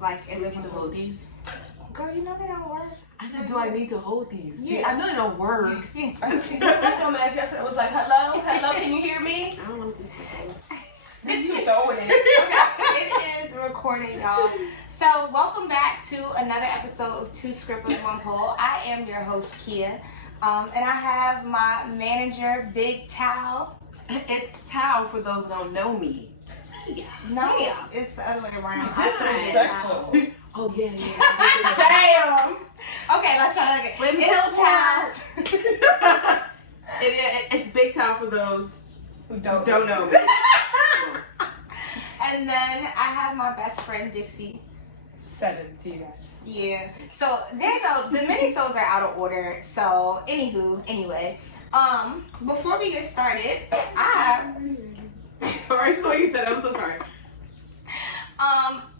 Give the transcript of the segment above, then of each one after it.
like Do I need to hold these? Girl, you know they don't work. I said, do I need to hold these? Yeah. I know they don't work. My dumbass yesterday was like, hello, can you hear me? I don't want to Then you throwing it. Okay, it is recording, y'all. So, welcome back to another episode of Two Scribbles, One Poll. I am your host, Kia. And I have my manager, Big Tao. It's Tao for those that don't know me. No, it's the other way around. Disrespectful. Oh, yeah. Damn. Okay, let's try that again. Wait, It's Tao. It's Big Tao for those Who don't know me. And then I have my best friend, Dixie. 7 to you guys. Yeah. So, there you go. The minisodes are out of order. So, anyway. Before we get started, Sorry, so you said. I'm so sorry.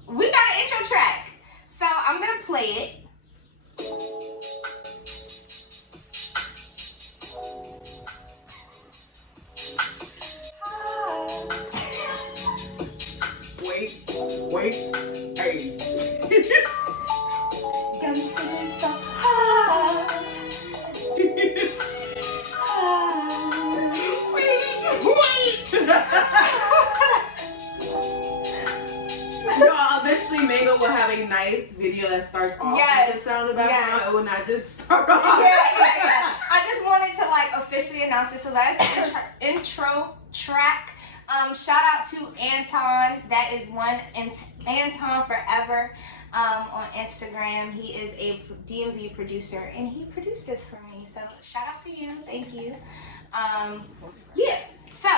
we got an intro track. So, I'm going to play it. Wait, hey. Got me feeling so high. Y'all, eventually Mango will have a nice video that starts off with the sound of background. It will not just start off. Yeah. I just wanted to officially announce this. So that's the intro track. Shout out to Anton. That is one AntonForever on Instagram. He is a DMV producer and he produced this for me. So shout out to you. Thank you. Yeah. So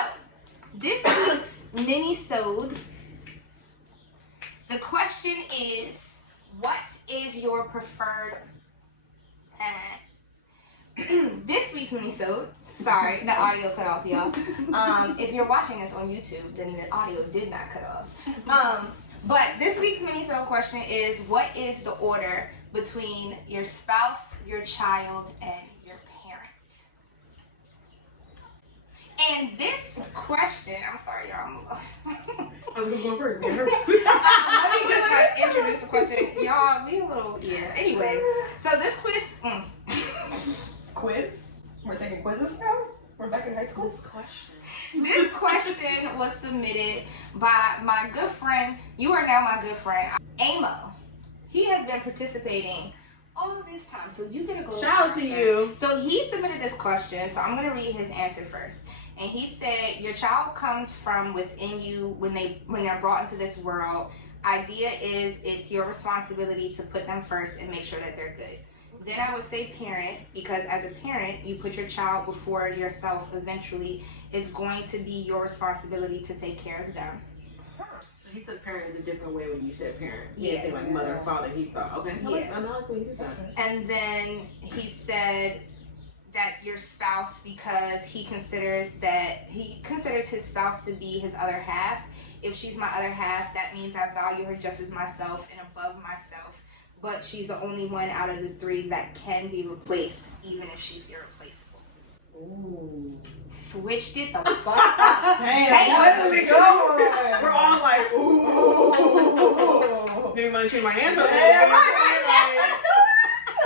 this week's Minisode. The question is, what is your preferred this week's Minisode, sorry, the audio cut off, y'all. If you're watching this on YouTube, then the audio did not cut off. But this week's Minisode question is, what is the order between your spouse, your child, and your parent? And this question, I'm sorry, y'all. I was going first. Let me just introduce the question. Y'all, we a little, Anyway, so this quiz. Quiz? We're taking quizzes now? We're back in high school? This question was submitted by my good friend. You are now my good friend, Amo. He has been participating all this time, so you get to go. Shout out to you. So he submitted this question, so I'm gonna read his answer first. And he said, your child comes from within you when they're brought into this world. Idea is it's your responsibility to put them first and make sure that they're good. Then I would say parent, because as a parent, you put your child before yourself. Eventually, it's going to be your responsibility to take care of them. So he took parent as a different way when you said parent. Yeah. Like mother and father, he thought, okay. Yeah. I like when he did that. And then he said that your spouse, because he considers his spouse to be his other half. If she's my other half, that means I value her just as myself and above myself. But she's the only one out of the three that can be replaced, even if she's irreplaceable. Ooh. Switched it the fuck up. Damn. We're all like, ooh. Maybe I change my answer.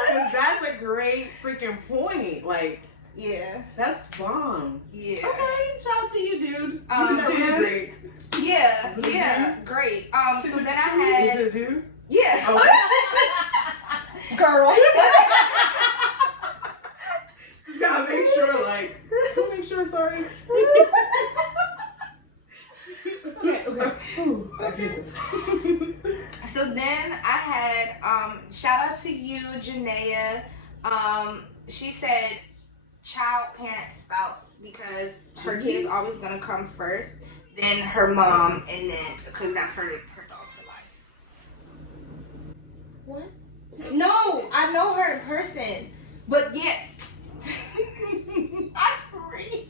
Because that's a great freaking point. Like, Yeah. that's bomb. Yeah. Okay, shout out to you, dude. Dude. Great. Yeah. Great. So then I Is had. it a dude? Yeah. Okay. Girl. Just gotta make sure, sorry. Okay. Ooh, Jesus. So then I had shout out to you, Janaea. She said child, parent, spouse, because her kid's always gonna come first, then her mom, and then because that's her dog's life. What? No, I know her in person, but yeah. I'm free.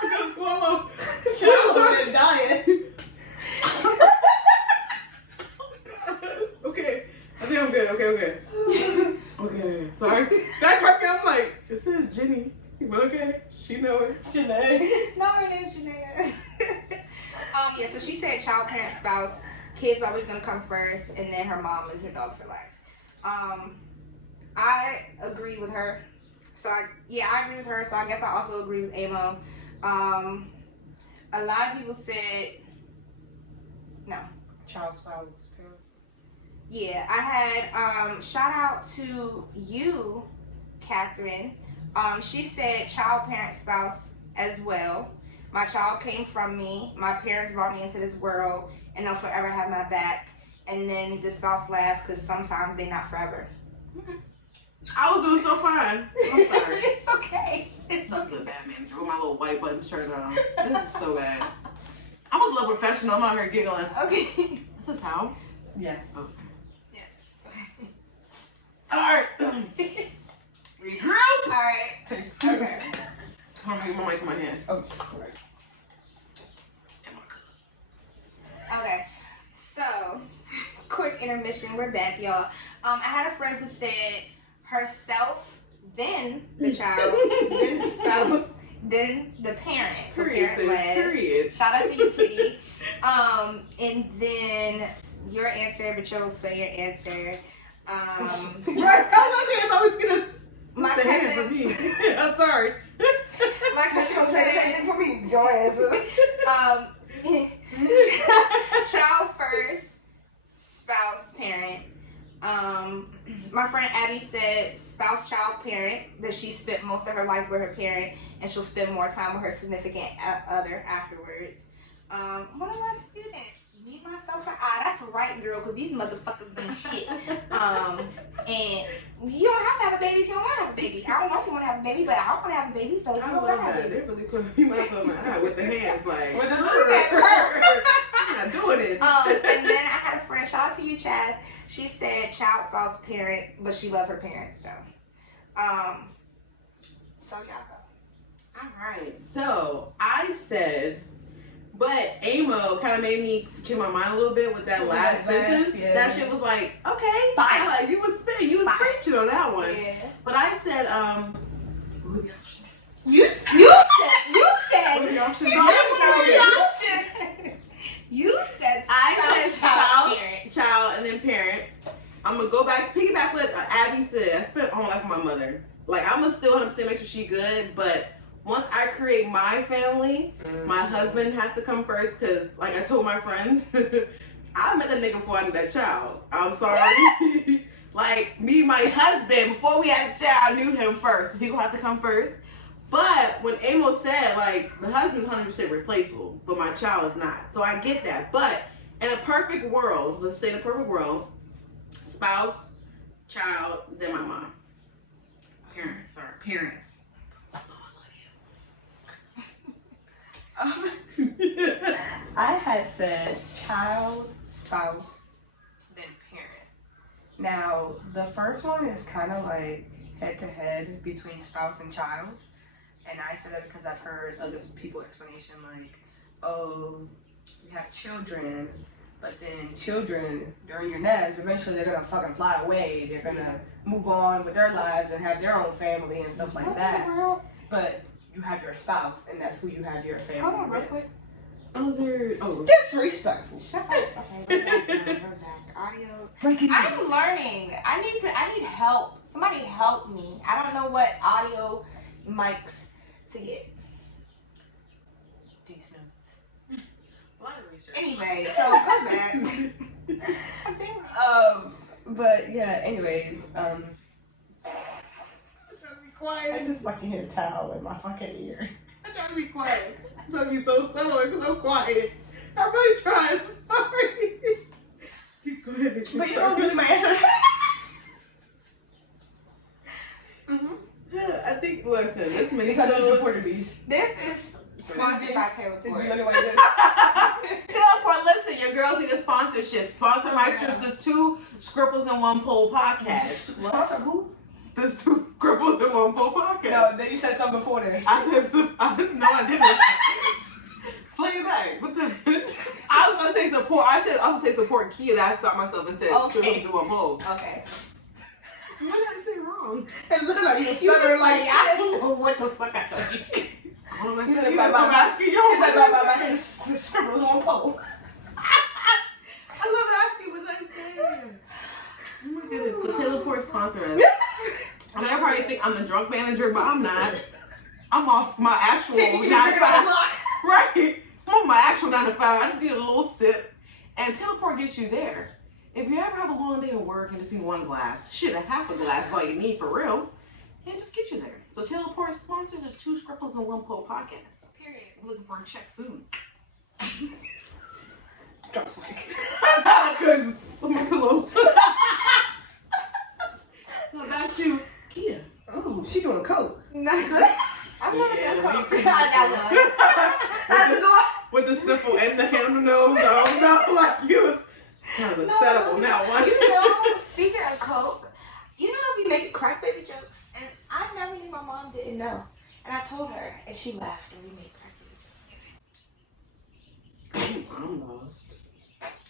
I gotta swallow. She was dying. Oh God. Okay. I think I'm good. Okay. Okay. Sorry. That cracked me. I'm like, it says Jenny. But okay. She know it. Janae. No, her name's Janaea. Yeah, so she said child, parent, spouse. kids always gonna come first, and then her mom is her dog for life. I agree with her. So I agree with her. So I guess I also agree with Amo. A lot of people said no. Child, spouse, parent. Yeah, I had shout out to you, Catherine. She said child, parent, spouse as well. My child came from me. My parents brought me into this world, and they'll forever have my back. And then the spouse last, because sometimes they're not forever. I was doing so fine. I'm sorry. It's okay. It's This okay. is a bad manager with my little white button shirt on. This is so bad. I'm a little professional. I'm out here giggling. Okay. It's a towel. Yes. Okay. Yeah. Alright. Regroup. All right. Okay. Hold on, get my mic in my hand. Oh, right. And my cup. Okay. So, quick intermission. We're back, y'all. I had a friend who said herself, then the child, then the spouse, then the parent. So Period, parent sis. last. Period. Shout out to you, Kitty. And then your answer, but you'll spell your answer. Right. I was gonna My the hand for cousin, me. I'm sorry. my cousin said, for me, your answer. child first, spouse, parent. My friend Abby said spouse, child, parent, that she spent most of her life with her parent and she'll spend more time with her significant other afterwards. One of my students, meet myself and I. That's right, girl, because these motherfuckers ain't shit. And you don't have to have a baby if you don't want to have a baby. I don't know if you want to have a baby, but I don't want to have a baby, so you I don't love want to have a that. They baby. really put me myself in the eye with the hands like. With the Look at her. I'm not doing it. And then I had a friend, shout out to you, Chaz. She said child, spouse, parent, but she loved her parents though. So y'all go. Alright, so I said, but Amo kind of made me change my mind a little bit with that last sentence. Yeah. That shit was like, okay, Fine. like, you was spitting, you was Fine. preaching on that one. Yeah. But I said, what are the options? You said What are the options? you said I said spouse, parent. child, and then parent. I'm gonna go back, piggyback what Abby said. I spent all my life with my mother. Like, I'm gonna still 100% make sure she good, but once I create my family, my husband has to come first, because, like I told my friends, I met that nigga before I knew that child. I'm sorry. Like, me, my husband, before we had a child, I knew him first. So he gonna have to come first. But when Amos said, like, the husband's 100% replaceable, but my child is not. So I get that. But in a perfect world, let's say in a perfect world, spouse, child, then my mom. Parents, sorry, parents. I had said child, spouse, then parent. Now, the first one is kind of like head to head between spouse and child. And I said that because I've heard other people explanation like, oh, you have children, but then children during your nest, eventually they're gonna fucking fly away. They're gonna move on with their lives and have their own family and stuff like that. But you have your spouse, and that's who you have your family Hold on real with. quick. Oh, Disrespectful. Shut up. Okay, we're back. Audio. Breaking I'm news. learning. I need help. Somebody help me. I don't know what audio mics to get. These notes. a lot of research. Anyway, so go back. But yeah, anyways, Gotta be I quiet. just fucking hear a towel in my fucking ear. I try to be quiet. I'm trying to be so subtle because I'm quiet. I'm really trying. Sorry. Go ahead. But you know what's really my answer? I think, listen, this It's not just Minisode. reported bees. This is sponsored by Taylor It's the Ford. only way to do it. Teleport, listen, your girls need a sponsorship. Sponsor my sisters 2 Scribbles in One Pole podcast. Sponsor who? There's 2 Scribbles in One Pole podcast. No, then you said something before there. I said some, no, I didn't. Play it back. What the? I was gonna say support. I was gonna say support Kia. That I stopped myself and said Okay. Scribbles in One Pole. Okay. What did I say wrong? It looked like you was You stuttering like, like, I don't know what the fuck I thought you said. What did I You say? said You know, bye-bye. I'm asking He's like, y'all. my scribbles on pole. I Teleport sponsor us. I mean, I probably think I'm the drunk manager, but I'm not. I'm off my actual 9 to 5. Right. I'm on my actual 9 to 5. I just did a little sip. And Teleport gets you there. If you ever have a long day of work and just need one glass, shit, a half a glass is all you need for real. And just get you there. So Teleport sponsors us 2 Scripples and 1 Pole podcast. Period. We're looking for a check soon. Drop some mic. Because my pillow. Now back to Kia. Ooh, she doing coke. I'm not Yeah, gonna cook. we I know. With the sniffle and the handle nose, I don't know, like you was kind of a setup on that one. You know, speaking of coke, you know I be making crack baby jokes, and I never knew my mom didn't know. And I told her, and she laughed, and we made crack baby jokes. I'm lost.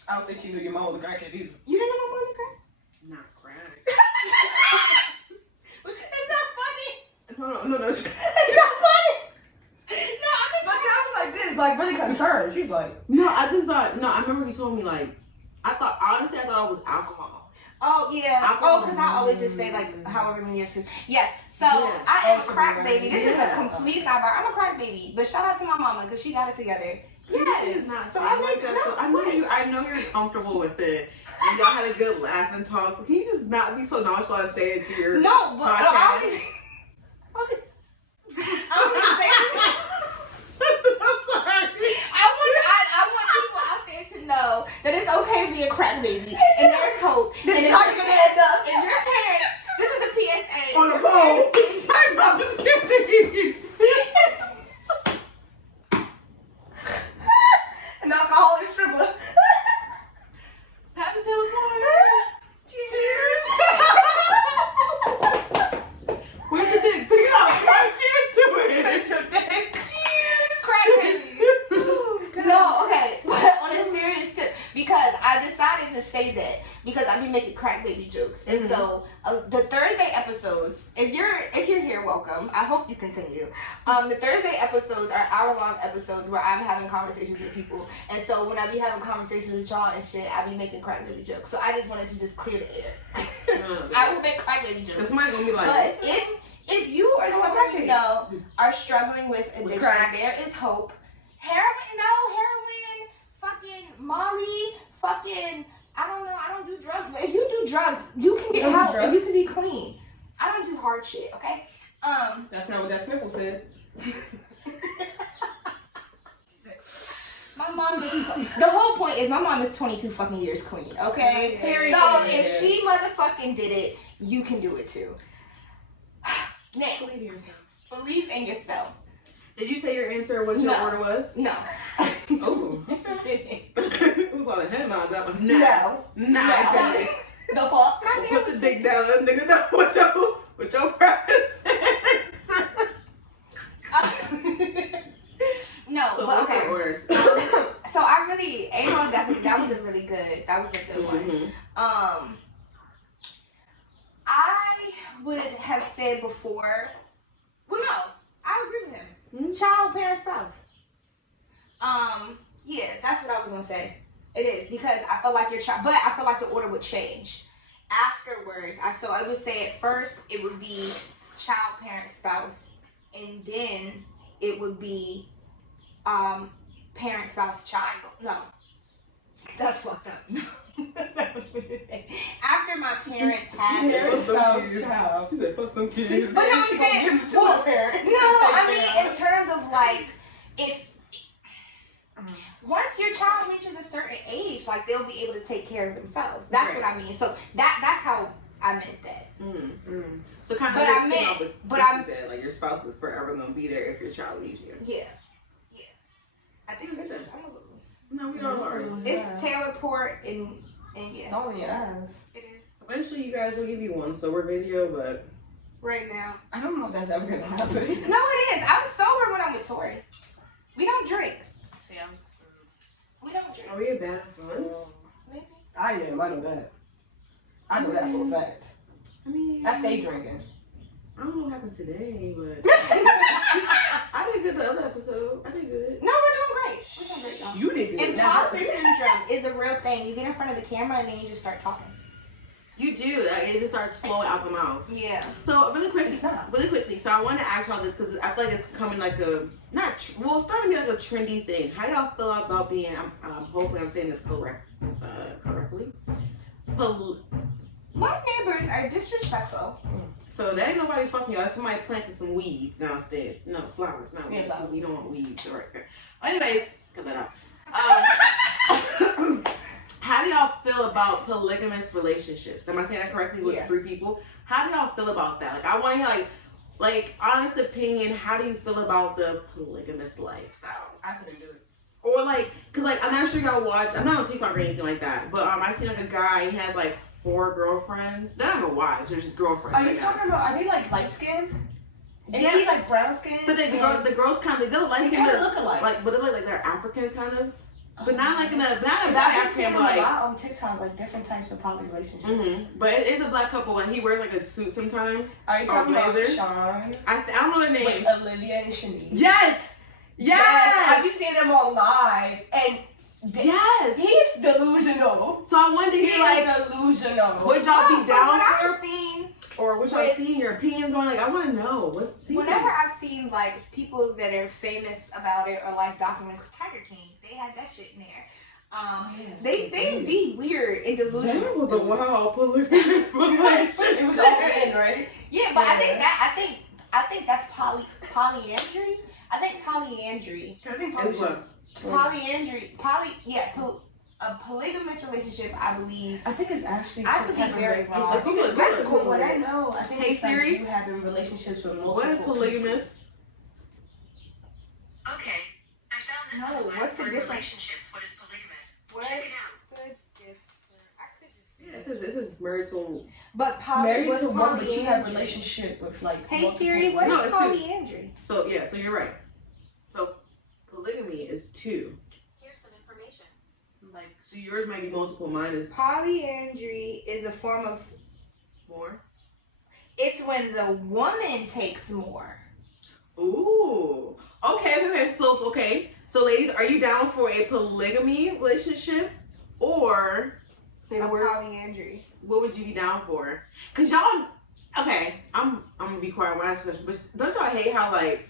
I don't think she knew your mom was a crackhead either. You didn't know my mom did crack? Not crack. It's not funny. No. It's not funny. No, But she was like this, like really concerned. She's like, No, I just thought, I remember he told me, like, I thought it was alcohol. Oh, yeah. Oh, because I always just say, like, however many years to. Yes. So, I am a crack baby. This is a complete sidebar. I'm a crack baby. But shout out to my mama, because she got it together. Yes. Yes. Not So, saying like that. So I know you're comfortable with it. And y'all had a good laugh and talk. Can you just not be so nonchalant and say it to your No, but podcast? I always say it. I'm sorry. I want people out there to know that it's okay to be a crack baby. And there's hope. this And is if how you're gonna end up. your parents, this is a PSA. On the phone. I'm just kidding. An alcoholic stripper. Pass the telephone. Cheers. Where's the dick? Pick it up. Cheers to it. Crack baby. No, okay. But on a serious tip, because I decided to say that because I be making crack baby jokes, and so the Thursday episodes. If you're here, welcome. I hope you continue. The Thursday episodes are hour-long episodes where I'm having conversations with people, and so when I be having conversations with y'all and shit, I be making crack baby jokes. So I just wanted to just clear the air. I will make crack baby jokes. Somebody's gonna be like, But if you or someone you know are struggling with addiction, crack. there is hope. Heroin, fucking Molly, fucking, I don't know, I don't do drugs. But if you do drugs, you can get help and you can be clean. I don't do hard shit, okay? That's not what that sniffle said. My mom is, the whole point is my mom is 22 fucking years clean, okay? Period. So if she motherfucking did it, you can do it too. Now, believe in yourself. believe in yourself. Did you say your answer? What your No. order was? No. Oh. It was on a head nod. No. No. Exactly. The fuck? Put the dick down, let nigga know what your preference is. No, So but what's okay. your orders? So I really, anal definitely, that was a good one. I would have said before, well no, I agree with him. Child, parent, spouse. Yeah, that's what I was gonna say. It is, because I feel like your child, but I feel like the order would change afterwards. So I would say at first it would be child, parent, spouse, and then it would be parent, spouse, child. No, that's fucked up. After my parent passed, Parent, spouse, kids. child. She said, fuck them kids. but no, I'm She gonna saying, give it to the parent. no, I mean in terms of like, if once your child reaches a certain age, like they'll be able to take care of themselves. That's what I mean. So that's how I meant that. So kind But of I meant- but I'm- said, like your spouse is forever gonna be there if your child leaves you. Yeah. I think this is. No, we all are. It's Taylor Port and It's yeah. all in your eyes. It is Eventually, you guys will give you one sober video, but right now. I don't know if that's ever gonna happen. No, it is. I'm sober when I'm with Tori. We don't drink. See, We don't drink. are we a bad influence? Maybe. I am. I know that. I know that for a fact. I mean, I stay drinking. I don't know what happened today, but I did good the other episode. I did good. No, we're doing great. We're doing great, y'all. You did good. Imposter syndrome is a real thing. You get in front of the camera and then you just start talking. You do. Like, it just starts flowing out the mouth. Yeah. So really It's not. quickly. So I wanted to ask y'all this because I feel like it's becoming like it's starting to be like a trendy thing. How do y'all feel about being? Hopefully I'm saying this correctly. My neighbors are disrespectful. So that ain't nobody fucking y'all. That's somebody planting some weeds downstairs. No, flowers, not weeds. Yeah, We don't want weeds. All right. Anyways, cut that out. How do y'all feel about polygamous relationships? Am I saying that correctly with 3 people? How do y'all feel about that? Like, I want to hear like honest opinion. How do you feel about the polygamous lifestyle? I couldn't do it. Or like, cause like I'm not sure y'all watch. I'm not on TikTok or anything like that. But I seen like a guy. He has like 4 girlfriends. They're not wives. They're just girlfriends. Are you talking about? Are they like light skin? Is Yeah. he like brown skin? But the girls kind of they look like They kind of look alike. like, but they look like they're African kind of. But not like not a I've bad been African, seeing but a like. lot on TikTok, like different types of poly relationships. But it is a black couple, and he wears like a suit sometimes. Are you talking about blazer? Sean? I don't know their With names. Olivia and Shanice? Yes. Have you seen them on live? And Yes. he's delusional. So I wanted to He's hear like, delusional. would y'all be down What for, I've seen, or what y'all seen, your opinions on? Like, I want to know. whenever I've seen like people that are famous about it or like documents, Tiger King, they had that shit in there. They be weird and delusional. That was a wild polygamous relationship. It was all in, right? Yeah, but I think that's polyandry. I think polyandry. I think It's what? A polygamous relationship, I believe. I think it's actually I just could be having very like wrong. Let's Google it. Let's Google Google it. it. No, I think Hey, it's Siri? like you having relationships with multiple What is polygamous? Okay, I found this No, on the web what's the for difference? relationships. What is polygamous? What's Check it out. the difference? I could just see Yeah, this is marital. But married what's to one, but you have polyandry? relationship with like. Hey multiple Siri, what is No, it's two. polyandry? So yeah, so you're right. So polygamy is 2. Here's some information. Like So yours might be multiple. Mine is Polyandry is a form of. more. It's when the woman takes more. Ooh. Okay. So ladies, are you down for a polygamy relationship, or say the A word? polyandry. What would you be down for? Cause y'all. Okay, I'm gonna be quiet when I ask the question, but don't y'all hate how like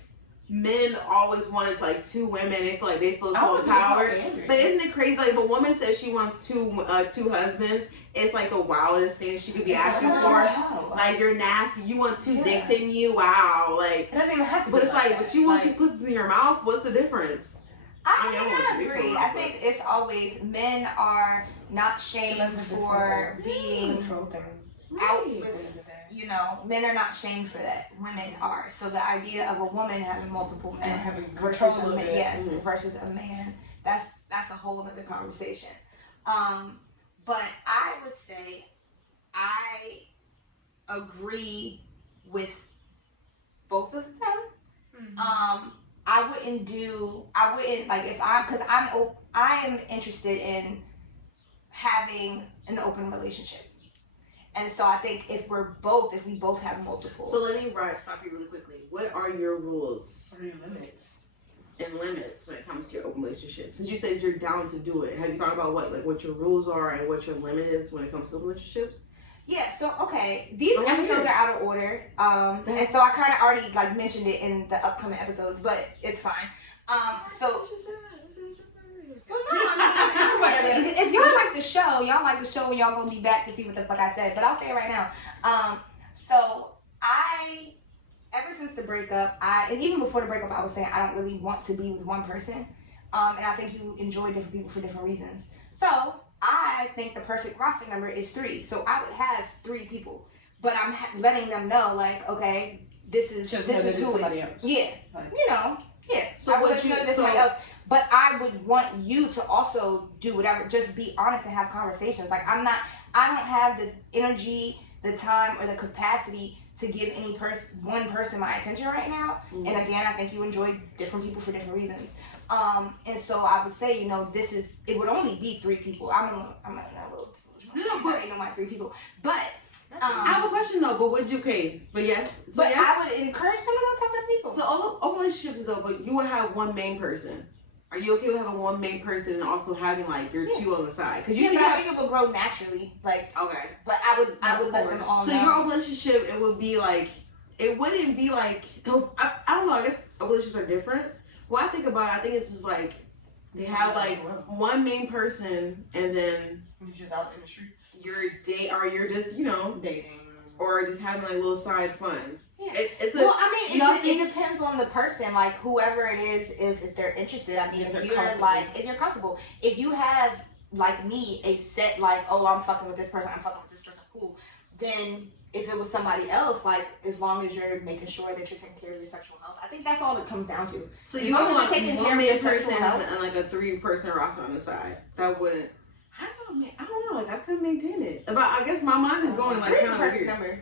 men always wanted like 2 women? They feel like they feel I so would do empowered. polyandry. But isn't it crazy? Like if a woman says she wants 2 husbands, it's like the wildest thing she could be asking for. Wow. Like you're nasty. You want 2 Yeah. dicks in you. Wow. Like. It doesn't even have to. But be it's like, that. but you want Like, 2 pussies in your mouth? What's the difference? I I mean, want I to be agree. from I that, think it's always men are not shamed Unless it's just for like being control thing. out Right. with, men are not shamed for that. Women are. So the idea of a woman having multiple And men having versus control a of man, it. yes, Mhm. versus a man, that's a whole other conversation. But I would say I agree with both of them. Mm-hmm. I wouldn't like if I am interested in having an open relationship. And so I think if we both have multiple. So let me stop you really quickly. What are your rules What are your limits? and limits when it comes to your open relationship? Since you said you're down to do it, have you thought about what your rules are and what your limit is when it comes to relationships? Yeah, so okay, these Oh, episodes yeah. are out of order, and so I kind of already like mentioned it in the upcoming episodes, but it's fine. So well, no, I mean, if y'all like the show, y'all gonna be back to see what the fuck I said. But I'll say it right now. So ever since the breakup, and even before the breakup, I was saying I don't really want to be with one person, and I think you enjoy different people for different reasons. So I think the perfect roster number is 3. So I would have 3 people, but I'm letting them know, like, okay, this is Just this know is that it's who it. somebody else. Yeah, Like- yeah. So I would what let you you- know there's so- somebody else. But I would want you to also do whatever. Just be honest and have conversations. Like I don't have the energy, the time, or the capacity to give one person my attention right now. Mm-hmm. And again, I think you enjoy different people for different reasons. And so I would say, it would only be 3 people. I'm not a little delusional. No, but- I know my 3 people. But I have a question though. But would you? Okay, but yes. So but yes. I would encourage them to go talk to people. So all relationships though, but you would have one main person. Are you okay with having one main person and also having like your two on the side? Because you Yeah, see, but I think it would grow naturally. Like, okay. but I would let them all So know. your relationship, it would be like, it wouldn't be like, I don't know. I guess relationships are different. What I think about, I think it's just like they have like one main person and then You're just out in the street. you're just Dating. or just having like a little side fun. Yeah. It's Well, I mean, it depends on the person. Like, whoever it is, if they're interested. I mean, If they're if you're comfortable. If you have, like me, a set, like, oh, I'm fucking with this person, I'm fucking with this person, cool. Then, if it was somebody else, like, as long as you're making sure that you're taking care of your sexual health, I think that's all it comes down to. So as you long as want you're taking care one of your main person sexual health. and like a 3-person roster on the side. That wouldn't. I don't know. Like I couldn't maintain it. But I guess my mind is going like Three's kind the of perfect weird. number.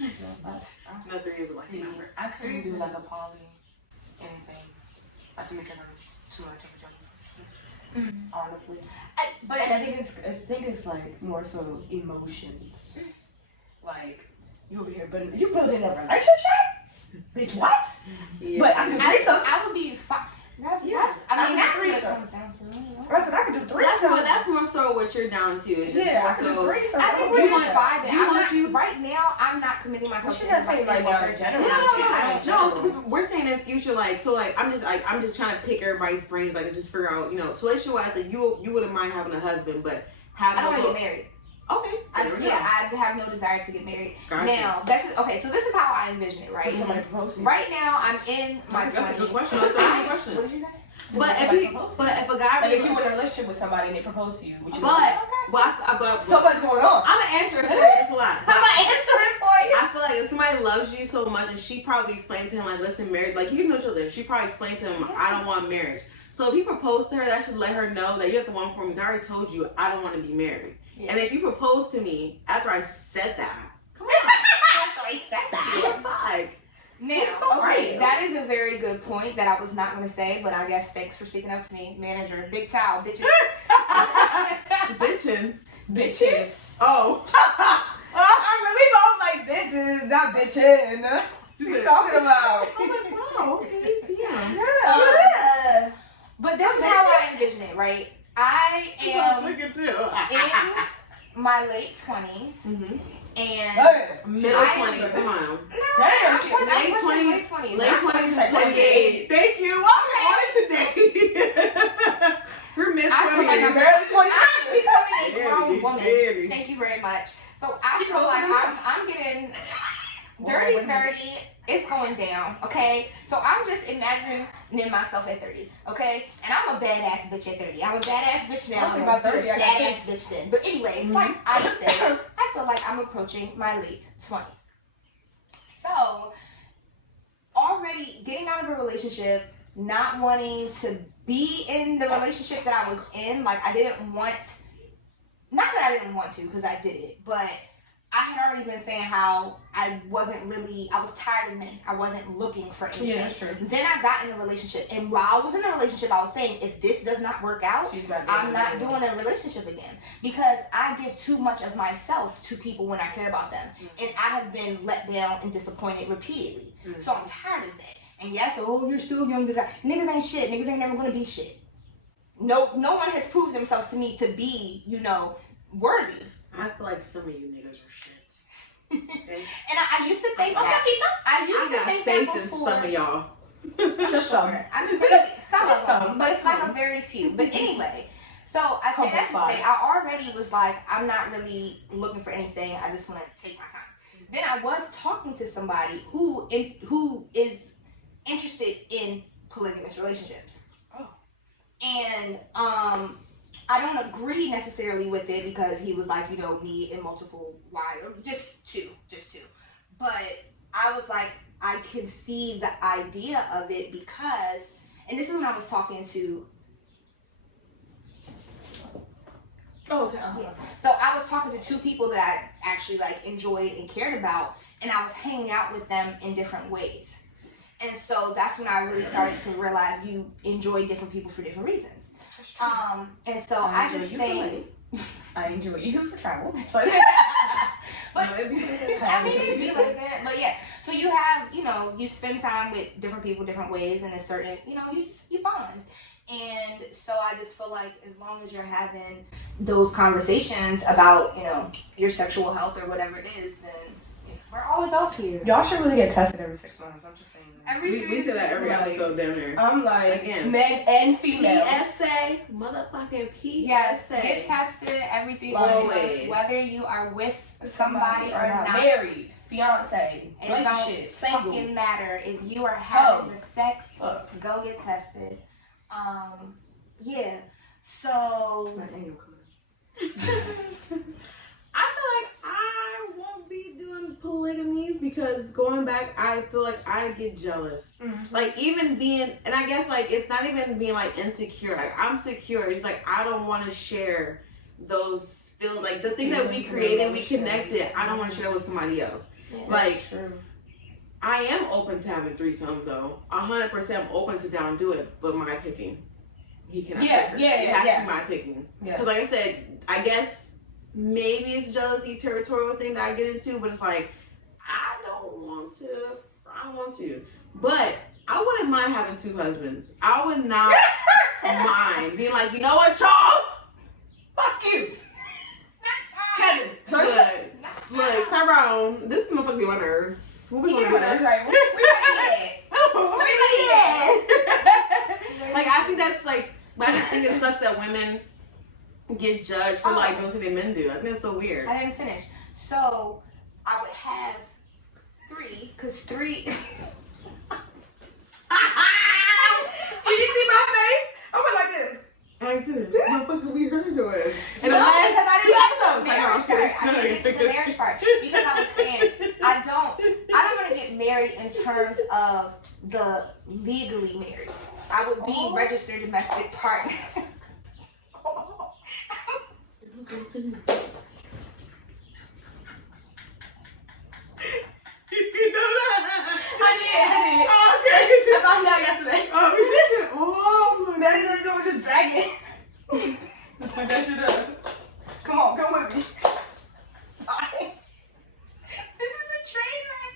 No, 3 is a lucky See, number. I couldn't do like a poly anything. Not to make it too much of a joke. Honestly. But I think it's like more so emotions. Like you over here, but you building a relationship, bitch. What? Yeah. But I can do threesome. I would be fine. That's I what it threesome. comes down to. I said I can do So threesome. that's more so what you're down to. It's just Yeah, more I can do so. threesome. I think You we're want- just vibing. you I'm want not, you- right now, I'm not committing myself We should to not say right now in person. general. We're saying in future, like, so, like, I'm just trying to pick everybody's brains, like, and just figure out, so relationship wise, like, you wouldn't mind having a husband, but I don't want to get married. Okay. I have no desire to get married. Gotcha. Now, so this is how I envision it, right? Somebody propose. Right now, I'm in my 20s. That's a good question. That's a good question. What did you say? But if a guy, Like if you were in a relationship with somebody and they propose to you, would you? but So what's going on? I'm gonna answer it for you. It's a lot. I'm gonna answer it for you. I feel like if somebody loves you so much and she probably explained to him, like, listen, marriage, like, you know each other. She probably explained to him, I don't want marriage. So if he proposed to her, that should let her know that you're not the one for me. 'Cause I already told you I don't want to be married. Yeah. And if you proposed to me after I said that, come on. After I said that. Like, Now, okay, that is a very good point that I was not going to say, but I guess thanks for speaking up to me, manager. Big towel, bitches. bitchin'. Bitches. Oh. We both like bitches, not bitchin'. What you talking about? I was like, wow, okay, damn. Yeah. But this is how I envision it, right? I am I took it too. in my late 20s, Mm-hmm. and Middle 20s, come on. Damn, she late late 20s. Late 20s That's is 28. Thank you. I'm on it today. We're mid 20s. I feel like I'm barely 20. I'm becoming a grown woman. Steady. Thank you very much. So I She feel close like to the house. I'm getting dirty 30. It's going down, okay? So I'm just imagining myself at 30, okay? And I'm a badass bitch at 30. I'm a badass bitch now. Okay, I'm by a 30, I got badass bitch then. But anyway, it's like I said, I feel like I'm approaching my late 20s. So already getting out of a relationship, not wanting to be in the relationship that I was in, like I didn't want, not that I didn't want to, because I did it, but I had already been saying how I was tired of men. I wasn't looking for anything. Yeah, that's true. Then I got in a relationship, and while I was in a relationship, I was saying, if this does not work out, I'm not doing a relationship again, because I give too much of myself to people when I care about them, and I have been let down and disappointed repeatedly. So I'm tired of that. And yes, oh, you're still young. Niggas ain't shit. Niggas ain't never gonna be shit. No one has proved themselves to me to be, worthy. I feel like some of you niggas are shit. And I used to think that. I used to think that faith in before. some of y'all. Just some. I mean, maybe some of Some. them, but it's like a very few. But anyway, so I say that to say, I already was like, I'm not really looking for anything. I just want to take my time. Then I was talking to somebody who is interested in polygamous relationships. Oh. And I don't agree necessarily with it because he was like, me and multiple wives, just two. But I was like, I can see the idea of it because, and this is when I was talking to. Oh, okay. Yeah. So I was talking to two people that I actually enjoyed and cared about, and I was hanging out with them in different ways. And so that's when I really started to realize you enjoy different people for different reasons. And so I just think I enjoy you for travel. but I mean it'd be like that. But yeah, so you have, you spend time with different people different ways, and a certain, you bond. And so I just feel like as long as you're having those conversations about, your sexual health or whatever it is, then we're all adults here. Y'all should really get tested every 6 months. I'm just saying. We say that every episode down there. I'm like, again, men and females. PSA, motherfucking PSA. Yes, get tested every 3 Always. months, whether you are with somebody or not. Married, fiance, It relationship, don't single. fucking matter. If you are having the sex, go get tested. Yeah. So I feel like I won't be doing polygamy because going back, I feel like I get jealous. Mm-hmm. Like even being, and I guess like it's not even being like insecure. Like I'm secure. It's like I don't want to share those feelings. Like the thing that we created, we connected. I don't want to share with somebody else. yeah. Like True. I am open to having threesomes though. 100% open to down do it, but my picking. He cannot. Yeah, pick her. yeah, It has yeah. to be my picking. Yeah. Because like I said, I guess maybe it's jealousy territorial thing that I get into, but it's like I don't want to. But I wouldn't mind having 2 husbands. I would not mind being like, you know what, Charles? Fuck you. Kevin. Look, Tyrone, this motherfucker get on my nerves. What we gonna do That's next? right. Like I think that's like, but I just think it sucks that women get judged for like doing something men do. I think that's so weird. I didn't finish. So I would have 3, because 3. Did you see my face? I was like this. I couldn't. What the fuck are we doing? And No, the last because I 2 didn't episodes. get to the marriage part. I didn't get to the marriage part because I was saying I don't want to get married in terms of the legally married. I would be registered domestic partner. You know that? I did. Oh, okay. I found out yesterday. Oh, shit. Oh, my Daddy was doing just dragging. Put that shit up. Come on, come with me. Sorry. This is a train wreck.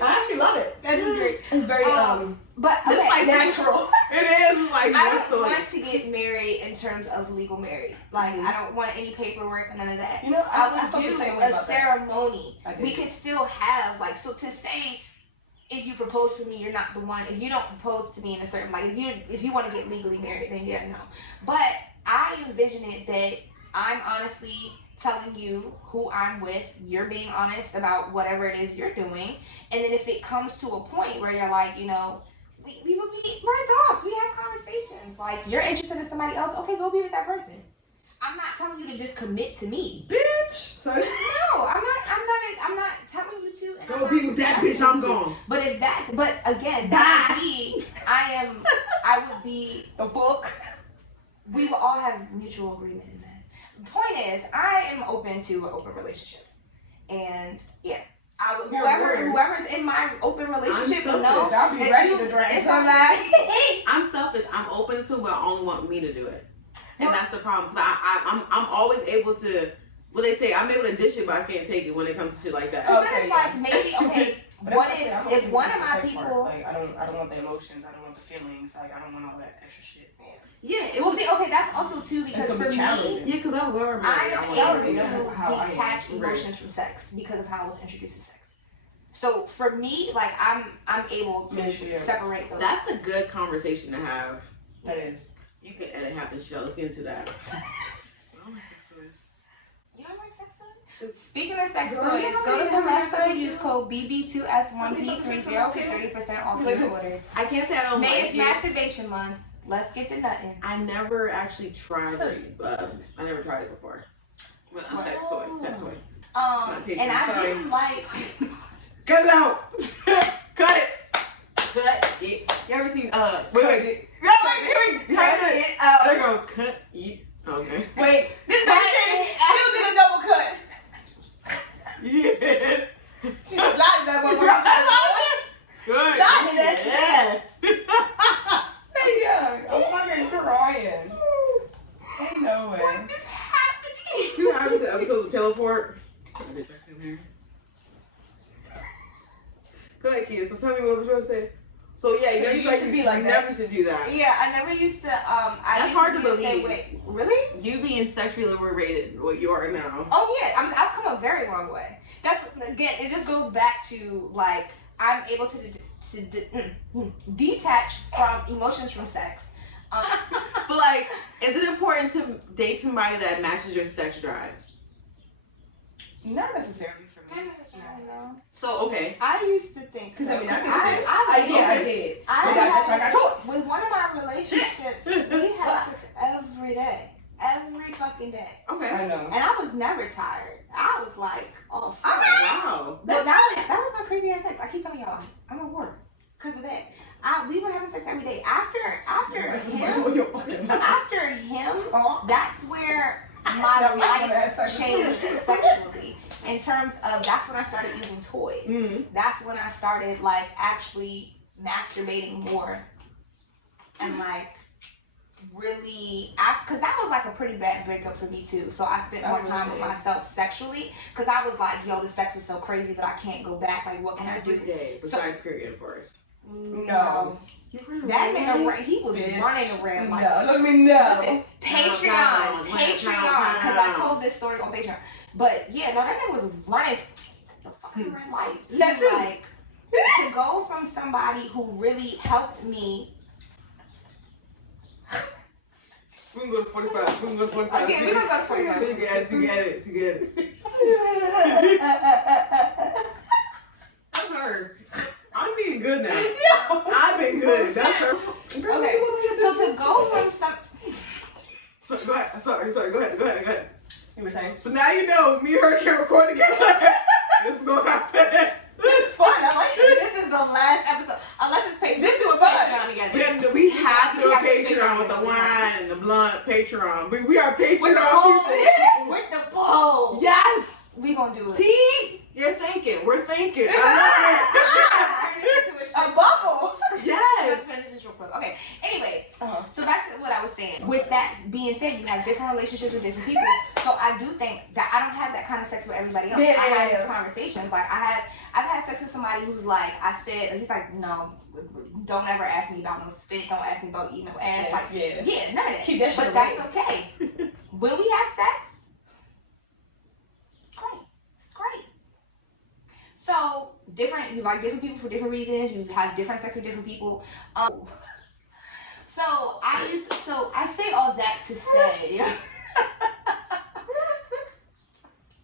I actually love it. That is great. It's very But It's okay, like natural. It is like I more don't so. want to get married in terms of legal married. Like I don't want any paperwork, none of that. You know, I felt would the same do way a about that. ceremony. I did. We could still have like, so to say, if you propose to me, you're not the one. If you don't propose to me in a certain, like if you want to get legally married, then yeah, no. But I envision it that I'm honestly telling you who I'm with. You're being honest about whatever it is you're doing, and then if it comes to a point where you're like, we're adults. We have conversations. Like you're interested in somebody else, okay, go be with that person. I'm not telling you to just commit to me. Bitch. No, I'm not telling you to. and Go I'm be not with that telling bitch. you I'm to. gone. But if that's, but again, that would be, I would be, A book. we will all have mutual agreement in that. The point is, I am open to an open relationship. And yeah, I would, whoever's in my open relationship will know selfish. I'll be that ready you, to drag it's some not I'm selfish. I'm open to it, but I only want me to do it. And that's the problem. Cause I'm always able to, what they say, I'm able to dish it, but I can't take it when it comes to shit like that. But then it's like, maybe, okay, But what that's if, I'm if okay one with of just my the sex part. people, Like, I don't want the emotions. I don't want the feelings. Like I don't want all that extra shit. Yeah, it well, was. see, okay, that's also too, because It's gonna for be me, challenging. Yeah, cause I'm well I married. am want able to to how I am. detach emotions from sex because of how I was introduced to sex. So for me, like I'm able to Yeah. separate those. That's a good conversation to have. That is. You can edit half the show. Let's get into that. You know what sex toys? Speaking of sex Girl, toys, you know go to what I Balesco, mean? use code BB2S1P30 for 30% off your order. I can't say I don't May like it's it. masturbation month. Let's get the nutting. I never actually tried it. I never tried it before. But a sex toy. Sex toy. And I didn't like. Cut it out. Cut it. Cut it. You ever seen wait. Cut it out. There you go. Cut it. Okay. Wait, this bitch still did a double cut. Yeah. She slapped that one. Good. Stop it. Yeah. Hey, I'm fucking crying. Ain't no way. What is happening? You have the episode of Teleport. Go ahead, kids. So tell me what was you gonna say. So yeah, So you you used to be like that? never used to do that. Yeah, I never used to. I That's used hard to to be the same believe. way. Really? You being sexually liberated, what you are now. Oh yeah, I've come a very long way. That's again, it just goes back to like I'm able to detach from emotions from sex. But like, is it important to date somebody that matches your sex drive? Not necessarily for me. So okay. I used to think. Because So. I mean, I I did. I That's why I got choice. with one of my relationships, we had sex every day. Every fucking day. Okay. I know. And I was never tired. I was like, oh fuck. Wow. But that was my crazy ass sex. I keep telling y'all, I'm a whore. Because of that. We were having sex every day. After him, that's where my life changed sexually. In terms of, that's when I started using toys. Mm-hmm. That's when I started like actually masturbating more. And like really, because that was like a pretty bad breakup for me too. So I spent more time with myself sexually. Because I was like, yo, the sex was so crazy that I can't go back. Like, what can I do? Every day, besides period, of course. No. That nigga, he was running around like. No, look at me, no. Listen, Patreon, because I told this story on Patreon. But yeah, no, that nigga was running the fucking red light. He That was too. like, to go from somebody who really helped me. We can go to 45. We can go to 45. Okay, we gonna go to 45. You get it. That's her. I'm being good now. I've been good. That's her. Okay, so to go from some. So, go ahead. I'm sorry. Go ahead. You were saying? So now you know me and her can record together. This is gonna happen. It's fun. I like it. This is the last episode. Unless it's Patreon. This is do a fun. Patreon together. We have to do a Patreon with the wine and the blunt Patreon. We are Patreon With the pole. people. With the pole. Yes. We gonna do it. See? You're thinking. We're thinking. I Turn it into a strip club. bubble. Yes. Let's turn this into a strip club. Okay. Anyway, so that's what I was saying. With that being said, you have different relationships with different people. So I do think that I don't have that kind of sex with everybody else. Yeah. I had these conversations. Like I've had sex with somebody who's like, he's like, no, don't ever ask me about no spit. Don't ask me about eating no ass. Yes, like, yeah. none of that. Keep that shit But that's away. okay. When we have sex, it's great. It's great. So you like different people for different reasons. You have different sex with different people. So I say all that to say.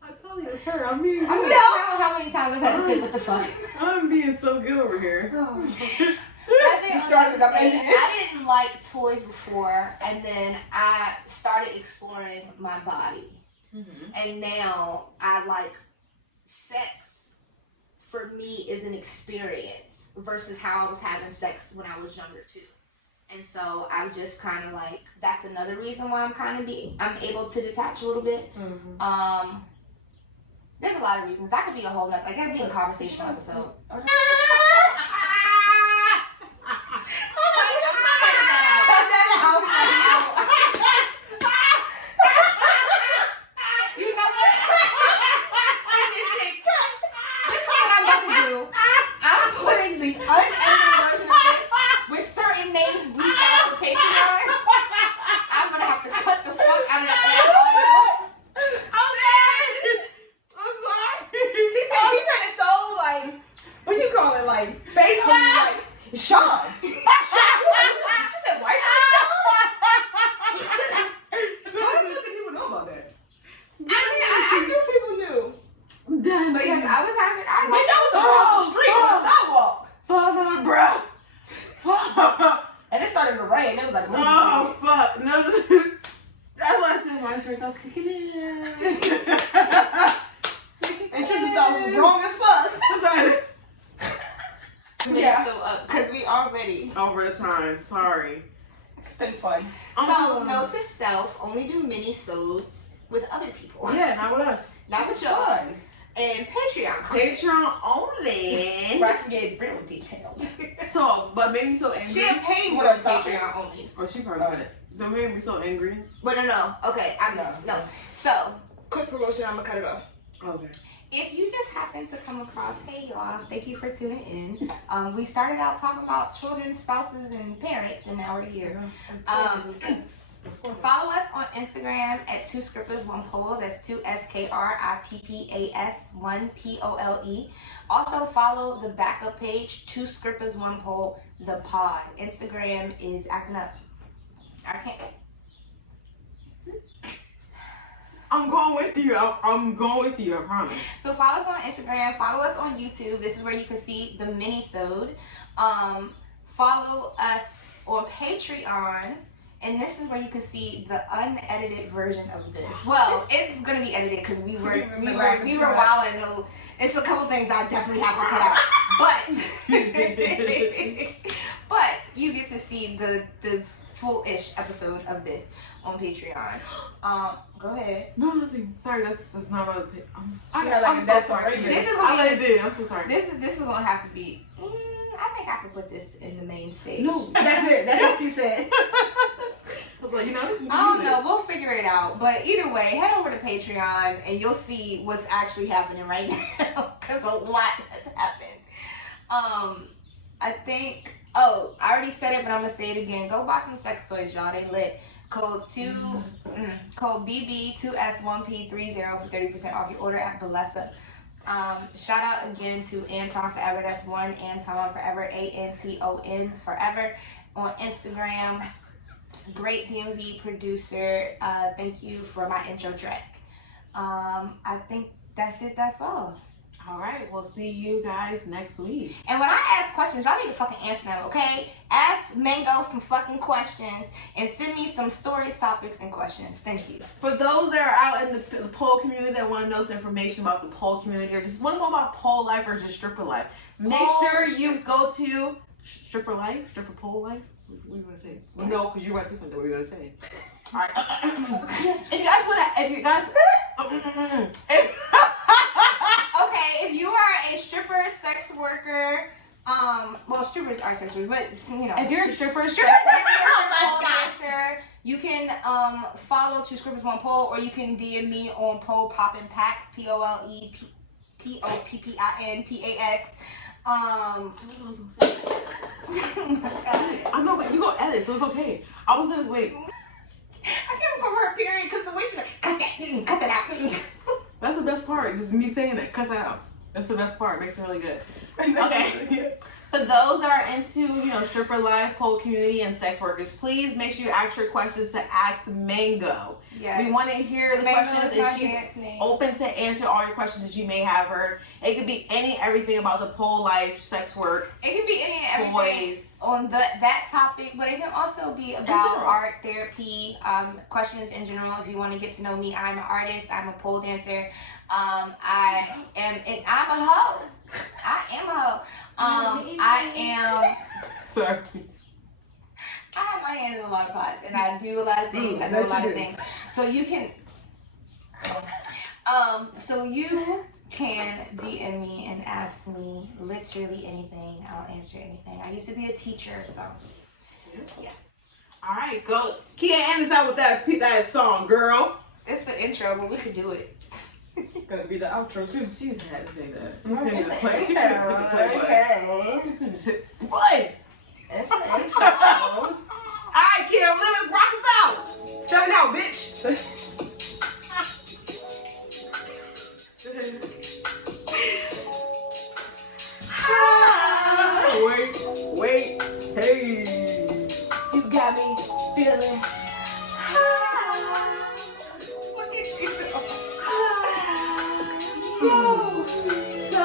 I told you it's her. I'm being good. I don't know how many times I've had to say what the fuck. I'm being so good over here. I say You all started that to up say ending it. that I didn't like toys before, and then I started exploring my body. Mm-hmm. And now I like sex for me is an experience versus how I was having sex when I was younger too. And so I'm just kind of like, that's another reason why I'm able to detach a little bit. Mm-hmm. There's a lot of reasons. That could be a whole nother, like that'd be a conversation episode. You know what? This is what I'm about to do. I'm putting the unedited version of this with certain names bleeped out for Patreon. I'm gonna have to cut the fuck out of that audio. I'm sorry. She said it so like, what do you call it? Like, basically like, Sean. She said, white How the fuck did people know about that? I knew people knew. I'm done. But yes, I was having. Bitch, I was across the street on the sidewalk. Bro. And it started to rain. It was like, Oh, fuck. No. That's why I said my strength was kicking in. and Trisha thought it was wrong as fuck. I'm sorry. Yeah. So, because we already. Over the time. Sorry. It's been fun. So, note to self, only do mini-sodes with other people. Yeah, not with us. Not with y'all. Fun. And Patreon. Patreon only. Where I can get real detailed. So, but made me so angry. Champagne What was else about Patreon only. Oh, she probably got it. Don't make me so angry. But no. Okay, No. no. So, quick promotion, I'm gonna cut it off. Okay. If you just happen to come across, hey y'all, thank you for tuning in. We started out talking about children, spouses, and parents, and now we're here. Follow us on Instagram at 2scrippers1pole. That's 2SKRIPPAS1POLE. Also follow the backup page, 2scrippers1pole, the pod. Instagram is acting up. I can't. I'm going with you. I'm going with you. I promise. So follow us on Instagram. Follow us on YouTube. This is where you can see the Minisode. Follow us on Patreon. And this is where you can see the unedited version of this. Well, it's gonna be edited because we were wilding. It's a couple things I definitely have to cut out, but you get to see the full-ish episode of this on Patreon. Go ahead. No, nothing. Sorry, that's not what I'm That's so sorry. This is I let it do. I'm so sorry. This is gonna have to be. I think I could put this in the main stage. No, That's it. That's what she said. I was like, you know. I don't know. We'll figure it out. But either way, head over to Patreon and you'll see what's actually happening right now because a lot has happened. I think. Oh, I already said it, but I'm gonna say it again. Go buy some sex toys, y'all. They lit. Code BB2S1P30 for 30% off your order at Balesa. Shout out again to AntonForever. That's one AntonForever, ANTON Forever on Instagram. Great DMV producer. Thank you for my intro track. I think that's it. That's all. All right, we'll see you guys next week. And when I ask questions, y'all need to fucking answer them, okay? Ask Mango some fucking questions and send me some stories, topics, and questions. Thank you. For those that are out in the pole community that want to know some information about the pole community or just want to know about pole life or just stripper life, make sure you go to stripper pole life. What are you going to say? No, because you're going to say something. What are you going to say? All right. If If you are a stripper, sex worker, well, strippers are sex workers, but you know. If you're a stripper, Dancer, you can follow 2scrippers1pole, or you can DM me on Pole Poppin' Packs, POLEPPOPPINPAX. I know, but you gonna edit, so it's okay. I was gonna wait. I can't remember her period because the way she's like, cut that out. That's the best part. Just me saying it. Cut that out. That's the best part. Makes it really good. Okay. For those that are into, stripper life, pole community, and sex workers, please make sure you ask your questions to ask Mango. Yeah. We want to hear the Mango questions, is and my she's dance name. open to answer all your questions that you may have heard. It could be everything about the pole life, sex work. It can be any and everything Toys. on that topic, but it can also be about art, therapy, questions in general. If you want to get to know me, I'm an artist. I'm a pole dancer. I'm a hoe. I am a hoe. Sorry. I have my hand in a lot of pots, and I do a lot of things. I know a lot of things. So you can, DM me and ask me literally anything. I'll answer anything. I used to be a teacher, so yeah. All right, go. Kia, end us out with that song, girl. It's the intro, but we could do it. It's gonna be the outro too. She's had to say that. It's the intro. What? It's the intro. All right, Kia, let's rock us out. 7 out, bitch. Wait, hey. You got me feeling Look at you. so